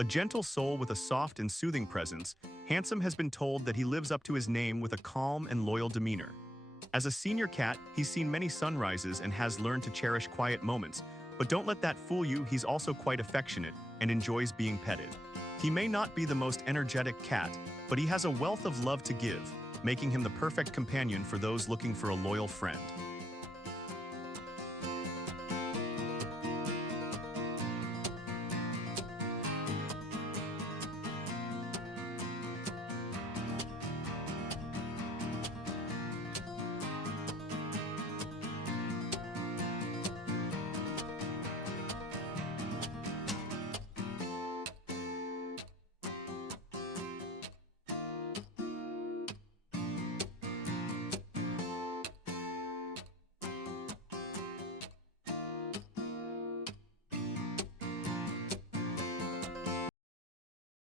A gentle soul with a soft and soothing presence, Handsome has been told that he lives up to his name with a calm and loyal demeanor. As a senior cat, he's seen many sunrises and has learned to cherish quiet moments, but don't let that fool you, he's also quite affectionate and enjoys being petted. He may not be the most energetic cat, but he has a wealth of love to give, making him the perfect companion for those looking for a loyal friend.